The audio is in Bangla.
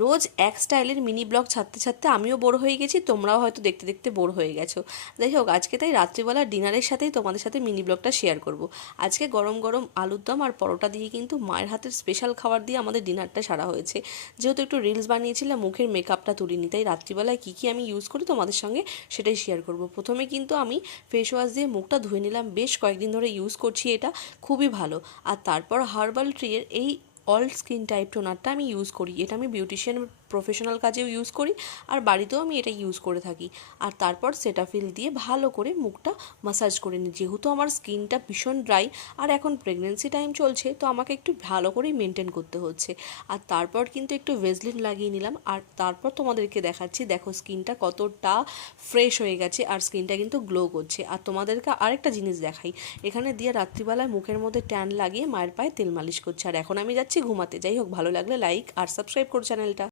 রোজ এক স্টাইলের মিনি ব্লগ ছাড়তে ছাড়তে আমিও বোর হয়ে গেছি, তোমরাও হয়তো দেখতে দেখতে বোর হয়ে গেছো। যাই হোক, আজকে তাই রাত্রিবেলা ডিনারের সাথেই তোমাদের সাথে মিনি ব্লগটা শেয়ার করব। আজকে গরম গরম আলুর দম আর পরোটা দিয়ে কিন্তু মায়ের হাতের স্পেশাল খাবার দিয়ে আমাদের ডিনারটা সারা হয়েছে। যেহেতু একটু রিলস বানিয়েছিলাম, মুখের মেকআপটা তুলিনি, তাই রাত্রিবেলায় কী কী আমি ইউজ করি তোমাদের সঙ্গে সেটাই শেয়ার করব। প্রথমে কিন্তু আমি ফেস ওয়াশ দিয়ে মুখটা ধুয়ে নিলাম, বেশ কয়েকদিন ধরে ইউজ করছি, এটা খুবই ভালো। আর তারপর হার্বাল ট্রিয়ের এই অল স্কিন টাইপ টোনারটা আমি ইউজ করি, এটা আমি বিউটিশিয়ান প্রফেশনাল কাজেও ইউজ করি আর বাড়িতেও আমি এটা ইউজ করে থাকি। আর তারপর সেটাফিল দিয়ে ভালো করে মুখটা মাসাজ করে নিই, যেহেতু আমার স্কিনটা ভীষণ ড্রাই আর এখন প্রেগনেন্সি টাইম চলছে, তো আমাকে একটু ভালো করেই মেনটেন করতে হচ্ছে। আর তারপর কিন্তু একটু ভেজলিন লাগিয়ে নিলাম, আর তারপর তোমাদেরকে দেখাচ্ছি, দেখো স্কিনটা কতটা ফ্রেশ হয়ে গেছে আর স্কিনটা কিন্তু গ্লো করছে। আর তোমাদেরকে আরেকটা জিনিস দেখাই, এখানে দিয়ে রাত্রিবেলায় মুখের মধ্যে ট্যান লাগিয়ে মায়ের পায়ে তেল মালিশ করছে। আর এখন আমি যাচ্ছি ঘুমাতে। যাই হোক, ভালো লাগলে লাইক আর সাবস্ক্রাইব করো চ্যানেলটা।